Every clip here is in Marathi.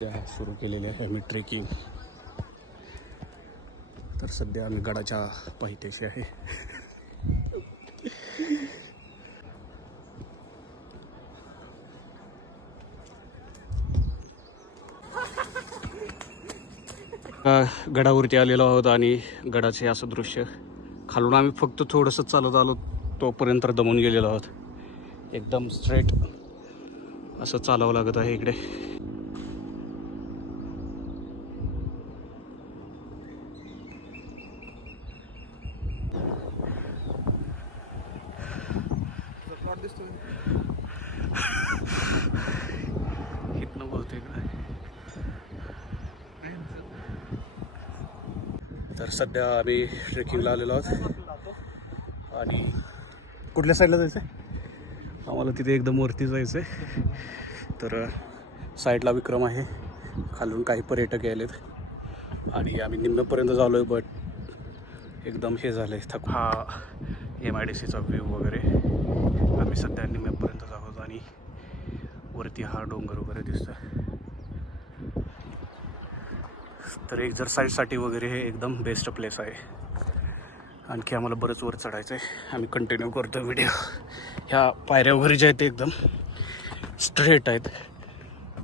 सुरू केलेले आहे आम्ही ट्रेकिंग. तर सध्या आम्ही गडाच्या पायथ्याशी आहे. गडावरती आलेलो आहोत आणि गडाचे असं दृश्य. खालून आम्ही फक्त थोडंसं चालत आलो तोपर्यंत दमून गेलेलो आहोत. एकदम स्ट्रेट असं चालावं लागत आहे इकडे. इथनं बोलते इकडे. तर सध्या आम्ही ट्रेकिंगला आलेलो आहोत आणि कुठल्या साईडला जायचं आहे? आम्हाला तिथे एकदम वरती जायचं आहे. तर साईडला विक्रम आहे, खालून काही पर्यटक यायलेत आणि आम्ही निम्म्यापर्यंत झालो आहे. बट एकदम हे झालं आहे थक. हा MIDCचा व्ह्यू वगैरे. आम्ही सध्या निम्म्यापर्यंत आहोत आणि वरती हा डोंगर वगैरे दिसतो. तर एक्झरसाईजसाठी वगैरे हे एकदम बेस्ट प्लेस आहे. आणखी आम्हाला बरंच वर चढायचं आहे. आम्ही कंटिन्यू करतो व्हिडिओ. ह्या पायऱ्या वगैरे ज्या आहेत ते एकदम स्ट्रेट आहेत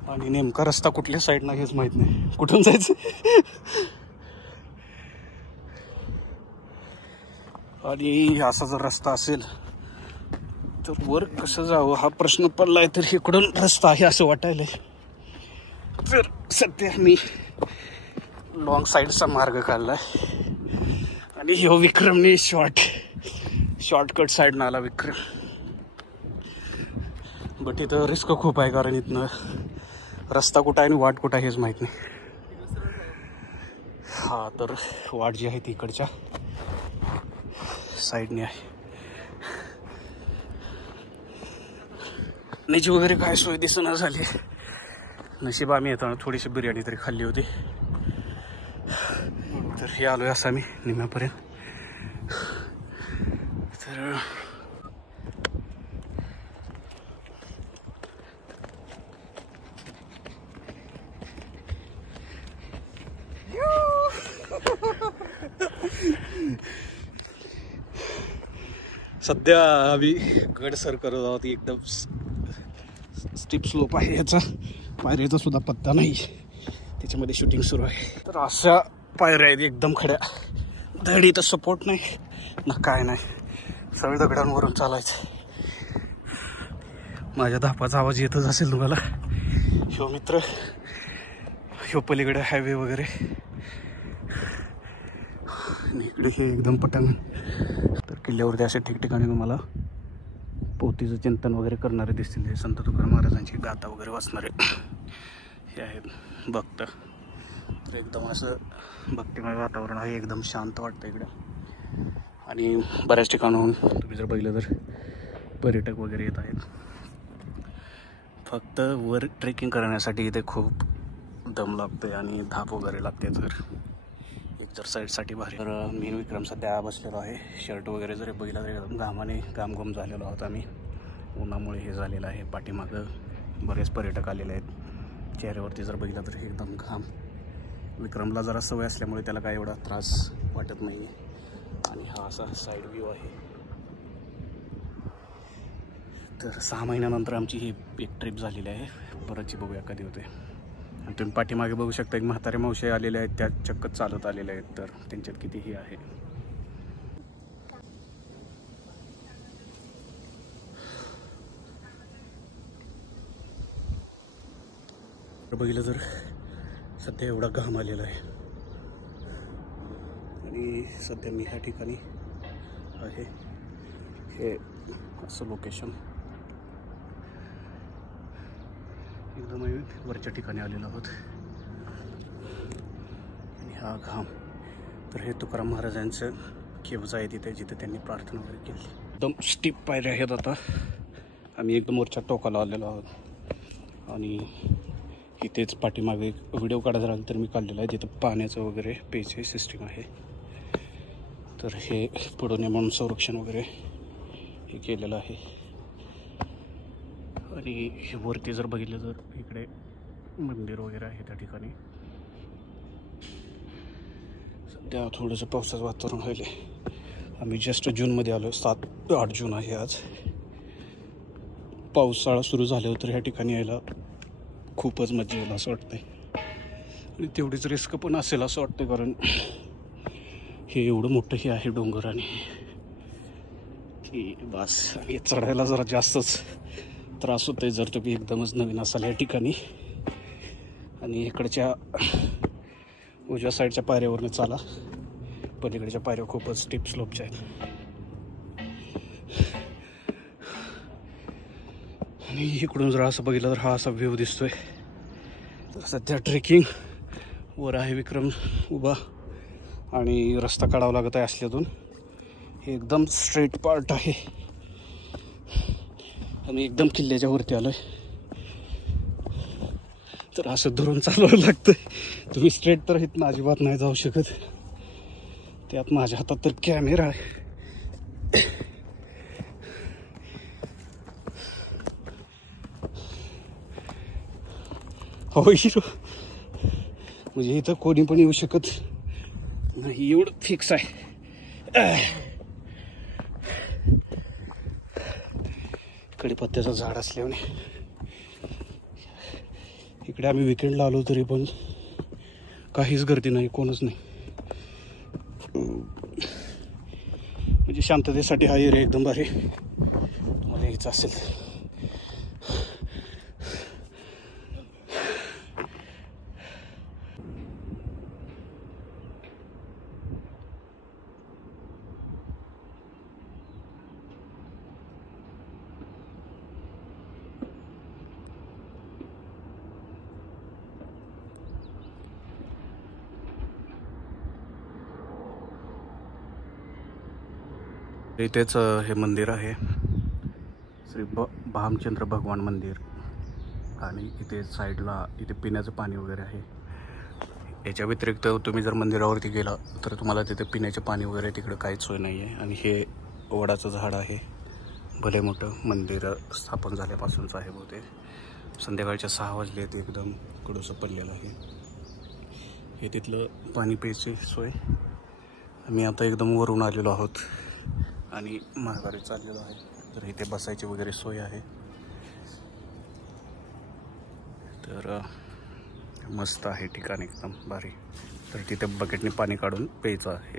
आणि नेमका रस्ता कुठल्या साईडनं हेच माहीत नाही. कुठून जायचं आणि असा जर रस्ता असेल तर वर कसं जावं हा प्रश्न पडलाय. तर इकडून रस्ता आहे असं वाटायलंय. तर सध्या मी लॉंग साईडचा मार्ग काढलाय आणि ह्यो विक्रमने शॉर्टकट साईडनं आला विक्रम. बट इथं रिस्क खूप आहे कारण इथनं रस्ता कुठं आहे आणि वाट कुठं आहे हेच माहीत नाही. हा तर वाट जी आहे ती इकडच्या साईडने आहे. पाण्याची वगैरे काय सोय दिसना झाली. नशीब आम्ही येताना थोडीशी बिर्याणी तरी खाल्ली होती. तर हे आलोय असं आम्ही निम्म्यापर्यंत. तर सध्या आम्ही गड सर करत आहोत. एकदम स्टीप स्लोप आहे याचा. पायऱ्याचा सुद्धा पत्ता नाही. त्याच्यामध्ये शूटिंग सुरू आहे. तर अशा पायऱ्या आहेत एकदम खड्या. धड इथं सपोर्ट नाही ना काय नाही. सगळं दगडांवरून चालायचं. माझ्या धापाचा आवाज येतच असेल तुम्हाला. ह्यो मित्र ह्यो पलीकडे हायवे वगैरे आणि इकडे हे एकदम पटांगण. तर किल्ल्यावरती असे ठिकठिकाणी तुम्हाला पोथीचं चिंतन वगैरे करणारे दिसतील. हे संत तुकाराम महाराजांची गाथा वगैरे वाचणारे हे आहेत भक्त. तर एकदम असं भक्तिमय वातावरण आहे. एकदम शांत वाटतं इकडे आणि बऱ्याच ठिकाणाहून तुम्ही जर बघितलं तर पर्यटक वगैरे येत आहेत. फक्त वर ट्रेकिंग करण्यासाठी इथे खूप दम लागते आणि धाप वगैरे लागते. तर एक्झरसाईजसाठी भारी. तर मी विक्रम सध्या बसलेलो आहे. शर्ट वगैरे जरी बघितलं तरी एकदम घामाने घामघूम झालेलो आहोत आम्ही. उन्हामुळे हे झालेलं आहे. पाठीमागं बरेच पर्यटक आलेले आहेत. चेहऱ्यावरती जर बघितलं तर एकदम घाम. विक्रमला जरा सवय असल्यामुळे त्याला काय एवढा त्रास वाटत नाही. आणि हा असा साईड व्ह्यू आहे. तर 6 महिन्यानंतर आमची ही एक ट्रिप झालेली आहे. परतची बघूया कधी होते. आणि तुम्ही पाठीमागे बघू शकता एक म्हातारे मावशी आलेले आहेत. त्या चक्क चालत आलेले आहेत. तर त्यांच्यात कितीही आहे. बघितलं तर सध्या एवढा घाम आलेला आहे आणि सध्या मी ह्या ठिकाणी आहे. हे असं लोकेशन एकदम वरच्या ठिकाणी आलेलो आहोत आणि हा घाम. तर हे तुकाराम महाराजांचं केवज आहे तिथे जिथे त्यांनी प्रार्थना वगैरे केली. एकदम स्टीप पायऱ्या आहेत. आता आम्ही एकदम वरच्या टोकाला आलेलो आहोत आणि इथेच पाठीमागे व्हिडिओ काढायचा राहिला तर मी काढलेला आहे. जिथं पाण्याचं वगैरे पेचे सिस्टीम आहे. तर हे पडू नये म्हणून संरक्षण वगैरे हे केलेलं आहे. आणि वरती जर बघितलं तर इकडे मंदिर वगैरे आहे त्या ठिकाणी. सध्या थोडंसं पावसाचं वातावरण व्हायले. आम्ही जस्ट जूनमध्ये आलो, 7-8 जून आहे आज. पावसाळा सुरू झाल्यावर तर ह्या ठिकाणी यायला खूपच मजा येईल असं वाटतंय. आणि तेवढीच रिस्क पण असेल असं वाटतं, कारण हे एवढं मोठं हे आहे डोंगर आणि की बस. आणि चढायला जरा जास्तच त्रास होतोय जर तुम्ही एकदमच नवीन असाल या ठिकाणी. आणि इकडच्या उजव्या साईडच्या पायऱ्यावरनं चाला, पलीकडच्या पायऱ्या खूपच स्टीप स्लोपच्या आहेत. आणि इकडून जर असं बघितलं तर हा असा व्ह्यू दिसतोय. तर सध्या ट्रेकिंग वर आहे विक्रम उभा आणि रस्ता काढावा लागत आहे असल्यातून. हे एकदम स्ट्रेट पार्ट आहे. आम्ही एकदम किल्ल्याच्या वरती आलोय, तर असं धरून चालवावं लागतंय. तुम्ही स्ट्रेट तर इथनं अजिबात नाही जाऊ शकत. त्यात माझ्या हातात तर कॅमेरा आहे. हो हिरो, म्हणजे इथं कोणी पण येऊ शकत नाही एवढं फिक्स आहे. कडीपत्त्याचं झाड असल्याने इकडे आम्ही विकेंडला आलो तरी पण काहीच गर्दी नाही, कोणच नाही. म्हणजे शांततेसाठी हा एरिया एकदम भारी. मला यायचं असेल इथेच हे मंदिर आहे, श्री भामचंद्र भगवान मंदिर. आणि इथे साईडला इथे पिण्याचं पाणी वगैरे आहे. याच्या व्यतिरिक्त तुम्ही जर मंदिरावरती गेला तर तुम्हाला तिथे पिण्याचे पाणी वगैरे तिकडं काहीच सोय नाही आहे. आणि हे वडाचं झाड आहे, भले मोठं. मंदिर स्थापन झाल्यापासूनच आहे बहुतेक. संध्याकाळच्या 6 वाजले आहेत, एकदम कडूसं पडलेलं आहे. हे तिथलं पाणी प्यायची सोय. आम्ही आता एकदम वरून आलेलो आहोत आणि माघारी चाललेलो आहे. तर इथे बसायची वगैरे सोय आहे. तर मस्त आहे ठिकाण, एकदम भारी. तर तिथे बकेटने पाणी काढून प्यायचं आहे.